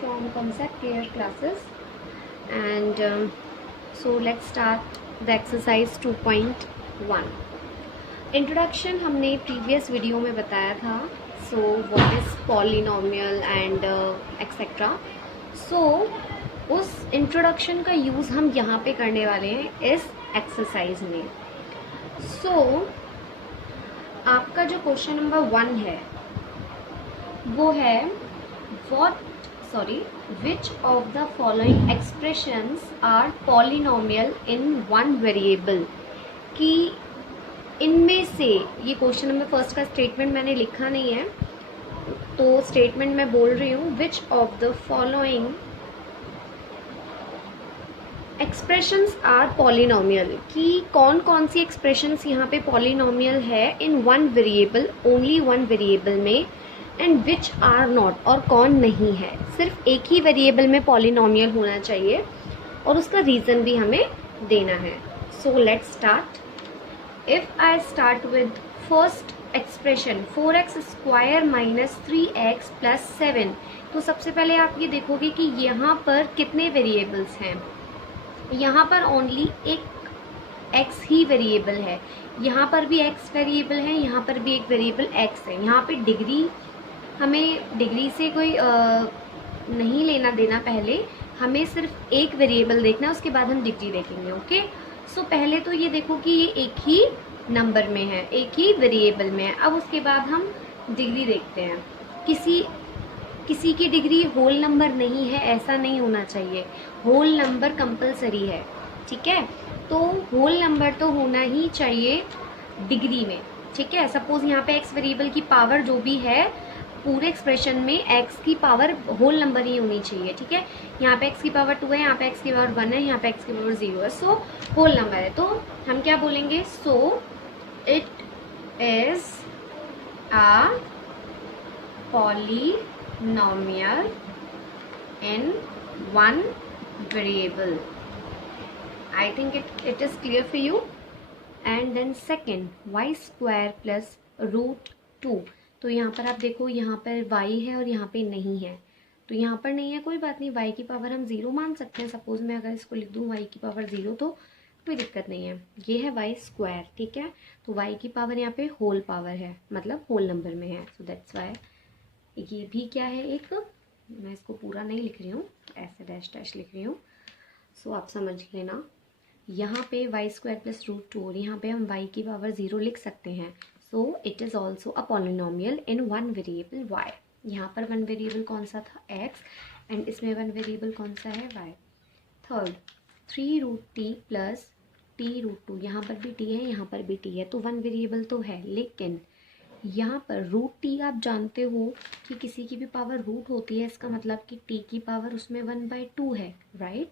from concept care classes, and so let's start the exercise 2.1. Introduction हमने previous video में बताया था. So what is polynomial and etcetera. So उस introduction का use हम यहाँ पे करने वाले हैं इस एक्सरसाइज में. सो आपका जो क्वेश्चन नंबर 1 है वो है which of the following expressions are polynomial in one variable. कि इनमें से, ये क्वेश्चन नंबर फर्स्ट का स्टेटमेंट मैंने लिखा नहीं है तो स्टेटमेंट मैं बोल रही हूँ, which of the following expressions are polynomial. कि कौन कौन सी expressions यहाँ पे polynomial है in one variable, only one variable में, एंड विच आर नॉट, और कौन नहीं है. सिर्फ एक ही वेरिएबल में पॉलिनोमियल होना चाहिए और उसका रीज़न भी हमें देना है. So let's start. If I start with first expression 4x² minus 3x plus 7, तो सबसे पहले आप ये देखोगे कि यहाँ पर कितने वेरिएबल्स हैं. यहाँ पर ओनली एक x ही वेरिएबल है. यहाँ पर भी x वेरिएबल है, यहाँ पर भी एक वेरिएबल x है. यहाँ पे डिग्री, हमें डिग्री से कोई नहीं लेना देना. पहले हमें सिर्फ एक वेरिएबल देखना है, उसके बाद हम डिग्री देखेंगे. ओके. सो पहले तो ये देखो कि ये एक ही नंबर में है, एक ही वेरिएबल में है. अब उसके बाद हम डिग्री देखते हैं. किसी की डिग्री होल नंबर नहीं है, ऐसा नहीं होना चाहिए. होल नंबर कंपलसरी है. ठीक है, तो होल नंबर तो होना ही चाहिए डिग्री में. ठीक है. सपोज यहाँ पे एक्स वेरिएबल की पावर जो भी है पूरे एक्सप्रेशन में x की पावर होल नंबर ही होनी चाहिए. ठीक है. यहाँ पे x की पावर 2 है, यहाँ पे x की पावर 1 है, यहाँ पे x की पावर 0 है. सो होल नंबर है. तो हम क्या बोलेंगे? So it is a polynomial in one variable. I think it is clear for you. And then second, y² plus √2. तो यहाँ पर आप देखो, यहाँ पर y है और यहाँ पे नहीं है. तो यहाँ पर नहीं है, कोई बात नहीं, y की पावर हम 0 मान सकते हैं. सपोज मैं अगर इसको लिख दूँ y की पावर 0 तो कोई दिक्कत नहीं है. ये है y². ठीक है. तो y की पावर यहाँ पे होल पावर है, मतलब होल नंबर में है. सो दैट्स वाई ये भी क्या है, एक, मैं इसको पूरा नहीं लिख रही हूँ, ऐसे डैश डैश लिख रही हूँ. सो आप समझ लेना. यहाँ पे y² प्लस √2 और यहाँ पे हम y की पावर 0 लिख सकते हैं. So it is also a polynomial in one variable y. यहाँ पर वन वेरिएबल कौन सा था? x. एंड इसमें वन वेरिएबल कौन सा है? y. Third, 3√t plus t√2. यहाँ पर भी t है, यहाँ पर भी t है, तो वन वेरिएबल तो है. लेकिन यहाँ पर √t आप जानते हो कि किसी की भी पावर रूट होती है, इसका मतलब कि t की पावर उसमें 1/2 है. राइट.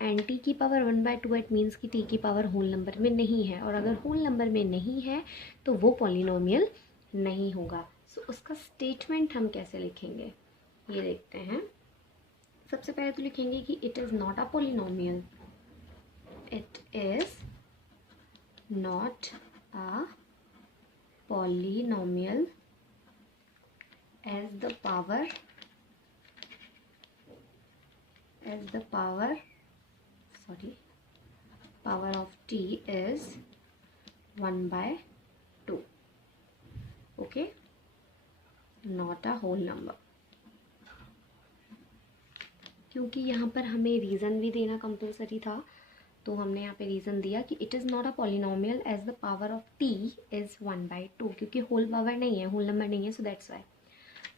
एंड t की पावर 1/2, इट मीन्स कि t की पावर होल नंबर में नहीं है. और अगर होल नंबर में नहीं है तो वो पॉलिनोमियल नहीं होगा. सो उसका स्टेटमेंट हम कैसे लिखेंगे ये देखते हैं. सबसे पहले तो लिखेंगे कि it is not a polynomial. It is not a polynomial as the power power of t is 1/2. okay, not a whole number. क्योंकि यहाँ पर हमें रीज़न भी देना कंपलसरी था, तो हमने यहाँ पे रीज़न दिया कि it is not a polynomial as the power of t is 1/2, क्योंकि होल पावर नहीं है, होल नंबर नहीं है. So that's why.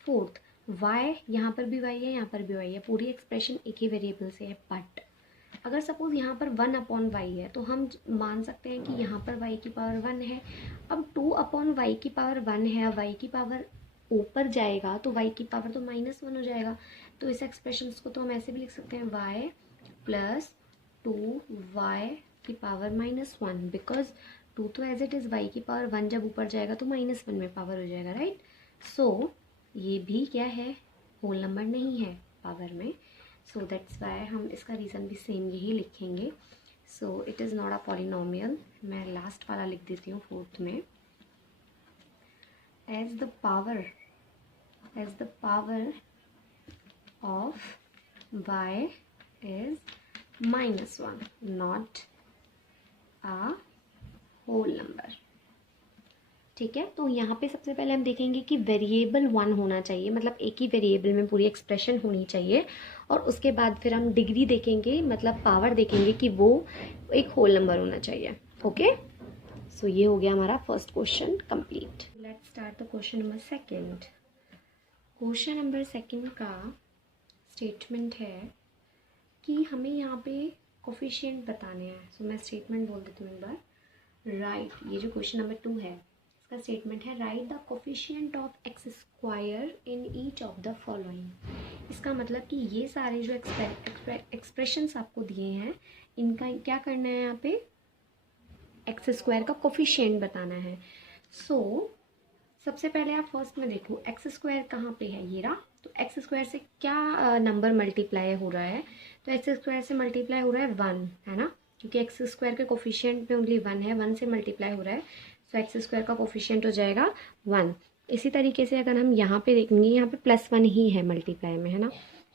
Fourth, y, यहाँ पर भी y है, यहाँ पर भी y है, पूरी एक्सप्रेशन एक ही वेरिएबल से है. बट अगर सपोज यहाँ पर 1/y है तो हम मान सकते हैं कि यहाँ पर y की पावर 1 है. अब 2/y की पावर 1 है, y की पावर ऊपर जाएगा तो y की पावर तो -1 हो जाएगा. तो इस एक्सप्रेशन को तो हम ऐसे भी लिख सकते हैं, y प्लस 2y की पावर -1, बिकॉज 2 तो एज इट इज़, y की पावर 1 जब ऊपर जाएगा तो -1 में पावर हो जाएगा. राइट. सो ये भी क्या है, होल नंबर नहीं है पावर में. सो दैट्स वाई हम इसका रीज़न भी सेम यही लिखेंगे. So it is not a polynomial. मैं लास्ट वाला लिख देती हूँ फोर्थ में. As the power of y is -1, not a whole number. ठीक है, तो यहाँ पे सबसे पहले हम देखेंगे कि वेरिएबल 1 होना चाहिए, मतलब एक ही वेरिएबल में पूरी एक्सप्रेशन होनी चाहिए, और उसके बाद फिर हम डिग्री देखेंगे, मतलब पावर देखेंगे कि वो एक होल नंबर होना चाहिए. ओके, सो ये हो गया हमारा first question complete. Let's start the question number second. Question number second का स्टेटमेंट है कि हमें यहाँ पे कोफिशिएंट बताने हैं. सो मैं स्टेटमेंट बोल देती हूँ एक बार. राइट, ये जो क्वेश्चन नंबर 2 है इसका स्टेटमेंट है right the coefficient of x square in each of the following. इसका मतलब कि ये सारे जो एक्सप्रेशंस आपको दिए हैं इनका क्या करना है, यहाँ पे एक्स स्क्वायर का कोफिशिएंट बताना है. सो सबसे पहले आप फर्स्ट में देखो एक्स स्क्वायर कहाँ पे है, ये रहा. तो एक्स स्क्वायर से क्या नंबर मल्टीप्लाई हो रहा है, तो एक्स स्क्वायर से मल्टीप्लाई हो रहा है 1, है ना, क्योंकि एक्स स्क्वायर के कोफिशिएंट में ओनली 1 है, 1 से मल्टीप्लाई हो रहा है. सो एक्स स्क्वायर का कोफिशिएंट हो जाएगा 1. इसी तरीके से अगर हम यहाँ पे देखेंगे, यहाँ पे +1 ही है मल्टीप्लाई में, है ना.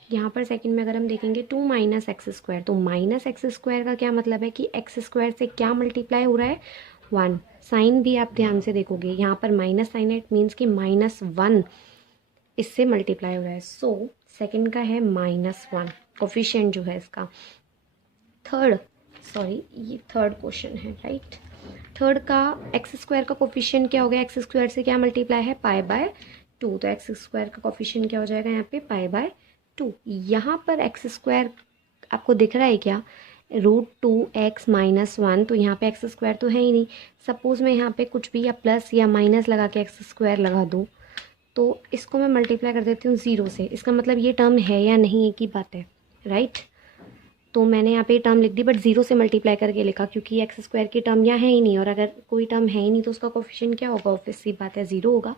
यहाँ पर सेकंड में अगर हम देखेंगे 2 - एक्स स्क्वायर, तो माइनस एक्स स्क्वायर का क्या मतलब है कि एक्स स्क्वायर से क्या मल्टीप्लाई हो रहा है, 1. साइन भी आप ध्यान से देखोगे, यहाँ पर माइनस साइन है, इट मीन्स कि -1 इससे मल्टीप्लाई हो रहा है. सो सेकंड का है -1 कोफिशिएंट जो है इसका. ये थर्ड क्वेश्चन है, राइट. थर्ड का एक्स स्क्वायर का कोफिशिएंट क्या हो गया, एक्स स्क्वायर से क्या मल्टीप्लाई है, π/2. तो एक्स स्क्वायर का कोफिशिएंट क्या हो जाएगा यहाँ पे, π/2. यहाँ पर एक्स स्क्वायर आपको दिख रहा है क्या, √2x - 1. तो यहाँ पे एक्स स्क्वायर तो है ही नहीं. सपोज मैं यहाँ पे कुछ भी या प्लस या माइनस लगा के एक्स स्क्वायर लगा दूँ, तो इसको मैं मल्टीप्लाई कर देती हूँ 0 से. इसका मतलब ये टर्म है या नहीं, एक ही बात है, राइट. तो मैंने यहाँ पे टर्म लिख दी, बट 0 से मल्टीप्लाई करके लिखा, क्योंकि एक्स स्क्वायर की टर्म यहाँ है ही नहीं, और अगर कोई टर्म है ही नहीं तो उसका कोफिशिएंट क्या होगा, ऑब्वियस सी बात है 0 होगा.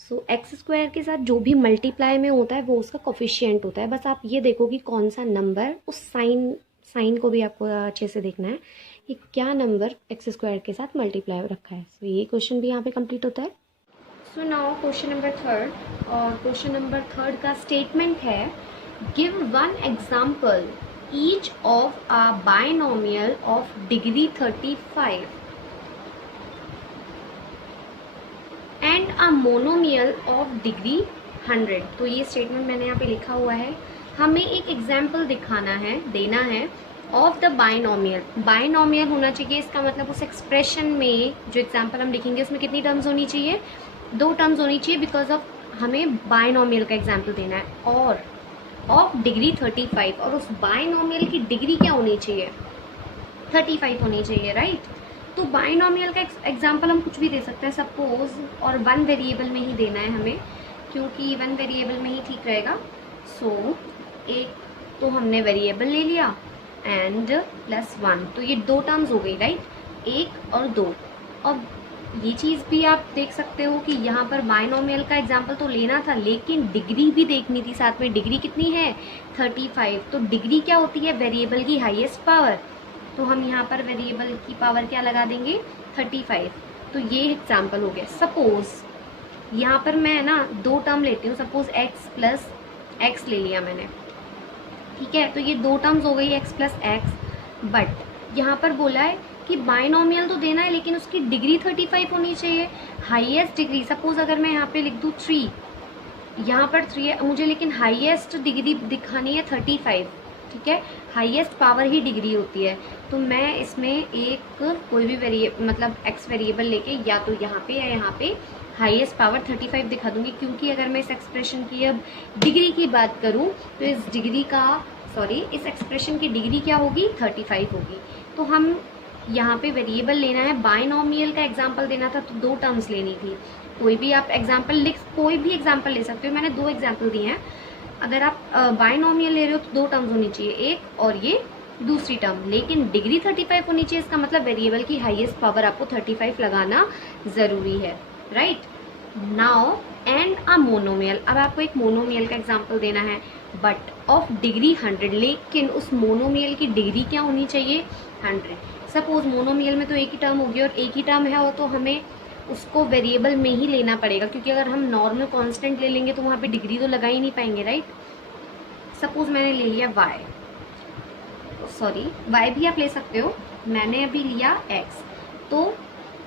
सो एक्स स्क्वायर के साथ जो भी मल्टीप्लाई में होता है वो उसका कोफिशिएंट होता है. बस आप ये देखो कि कौन सा नंबर, उस साइन को भी आपको अच्छे से देखना है कि क्या नंबर एक्स स्क्वायर के साथ मल्टीप्लाई रखा है. सो ये क्वेश्चन भी यहाँ पे कंप्लीट होता है. So now question number third, और क्वेश्चन नंबर थर्ड का स्टेटमेंट है give 1 example each of a binomial of degree 35 and a monomial of degree 100. तो ये स्टेटमेंट मैंने यहाँ पे लिखा हुआ है. हमें एक एग्जाम्पल देना है ऑफ द बाइनोमियल. बाइनोमियल होना चाहिए, इसका मतलब उस एक्सप्रेशन में जो एग्जाम्पल हम लिखेंगे उसमें कितनी टर्म्स होनी चाहिए, 2 टर्म्स होनी चाहिए, बिकॉज ऑफ हमें बाइनोमियल का एग्जाम्पल देना है. और ऑफ डिग्री 35, और उस बाइनोमियल की डिग्री क्या होनी चाहिए, 35 होनी चाहिए, राइट. तो बाइनोमियल का एग्जांपल हम कुछ भी दे सकते हैं सपोज, और 1 वेरिएबल में ही देना है हमें, क्योंकि 1 वेरिएबल में ही ठीक रहेगा. सो एक तो हमने वेरिएबल ले लिया एंड +1, तो ये 2 टर्म्स हो गई, राइट, 1 और 2. और ये चीज़ भी आप देख सकते हो कि यहाँ पर बाइनोमियल का एग्जाम्पल तो लेना था, लेकिन डिग्री भी देखनी थी साथ में. डिग्री कितनी है, 35. तो डिग्री क्या होती है, वेरिएबल की हाईएस्ट पावर. तो हम यहाँ पर वेरिएबल की पावर क्या लगा देंगे, 35. तो ये एग्जाम्पल हो गया. सपोज यहाँ पर मैं ना 2 टर्म लेती हूँ, सपोज x + x ले लिया मैंने, ठीक है. तो ये 2 टर्म्स हो गई, x + x. बट यहाँ पर बोला है कि बाइनोमियल तो देना है, लेकिन उसकी डिग्री 35 होनी चाहिए, हाईएस्ट डिग्री. सपोज अगर मैं यहाँ पे लिख दूँ 3, यहाँ पर 3 है मुझे, लेकिन हाईएस्ट डिग्री दिखानी है 35, ठीक है. हाईएस्ट पावर ही डिग्री होती है. तो मैं इसमें एक कोई भी मतलब एक्स वेरिएबल लेके या तो यहाँ पे या यहाँ पे हाईएस्ट पावर 35 दिखा दूंगी, क्योंकि अगर मैं इस एक्सप्रेशन की अब डिग्री की बात करूँ तो इस एक्सप्रेशन की डिग्री क्या होगी, 35 होगी. तो हम यहाँ पे वेरिएबल लेना है, बाइनोमियल का एग्जाम्पल देना था तो 2 टर्म्स लेनी थी. कोई भी आप कोई भी एग्जाम्पल ले सकते हो, मैंने 2 एग्जाम्पल दिए हैं. अगर आप बाइनोमियल ले रहे हो तो 2 टर्म्स होनी चाहिए, एक और ये दूसरी टर्म, लेकिन डिग्री 35 होनी चाहिए. इसका मतलब वेरिएबल की हाईएस्ट पावर आपको 35 लगाना ज़रूरी है, right. Now and a monomial. अब आपको एक मोनोमियल का एग्जाम्पल देना है, बट ऑफ डिग्री 100, लेकिन उस मोनोमियल की डिग्री क्या होनी चाहिए, 100. सपोज मोनोमियल में तो एक ही टर्म होगी, और एक ही टर्म है वो तो हमें उसको वेरिएबल में ही लेना पड़ेगा, क्योंकि अगर हम नॉर्मल कांस्टेंट ले लेंगे तो वहाँ पे डिग्री तो लगा ही नहीं पाएंगे, राइट. सपोज मैंने ले लिया y, सॉरी y भी आप ले सकते हो, मैंने अभी लिया x, तो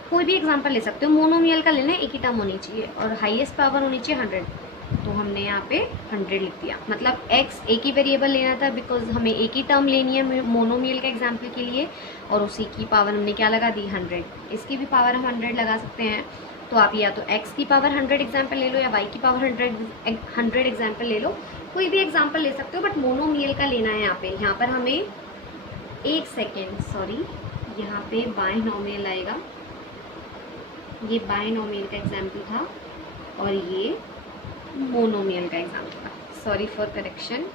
कोई भी एग्जांपल ले सकते हो। मोनोमियल का लेना है, एक ही टर्म होनी चाहिए और हाईएस्ट पावर होनी चाहिए 100, तो हमने यहाँ पे 100 लिख दिया। मतलब x एक ही वेरिएबल लेना था बिकॉज हमें एक ही टर्म लेनी है मोनोमियल के एग्जाम्पल के लिए, और उसी की पावर हमने क्या लगा दी 100। इसकी भी पावर हम 100 लगा सकते हैं, तो आप या तो x की पावर 100 एग्जाम्पल ले लो या y की पावर 100 एग्जाम्पल ले लो, कोई भी एग्जाम्पल ले सकते हो, बट मोनोमियल का लेना है यहाँ पे। यहाँ पर हमें एक सेकेंड, सॉरी यहाँ पे बायनोमियल आएगा, ये बायनोमियल का एग्जाम्पल था और ये मोनोमियल का एग्जाम्पल था, सॉरी फॉर करेक्शन।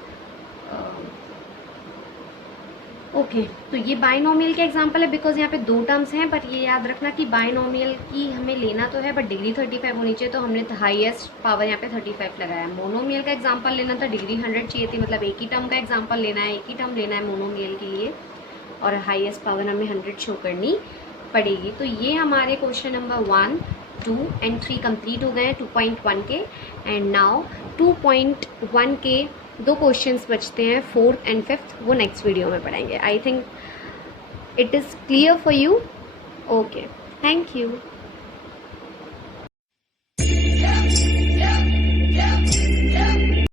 ओके, तो ये बायनोमियल का एग्जाम्पल है बिकॉज यहाँ पे दो टर्म्स हैं, बट ये याद रखना कि बायनोमियल की हमें लेना तो है बट डिग्री 35 होनी चाहिए, तो हमने हाईएस्ट पावर यहाँ पे 35 लगाया। मोनोमियल का एग्जाम्पल लेना था, डिग्री 100 चाहिए थी, मतलब एक ही टर्म का एग्जाम्पल लेना है, एक ही टर्म लेना है मोनोमियल के लिए, और हाईएस्ट पावर हमें 100 शो करनी पड़ेगी। तो ये हमारे क्वेश्चन नंबर 1, 2 एंड 3 कंप्लीट हो गए हैं 2.1 के। एंड नाउ 2.1 के 2 क्वेश्चंस बचते हैं, 4th एंड 5th, वो नेक्स्ट वीडियो में पढ़ेंगे। आई think it is clear for you. Okay, thank you.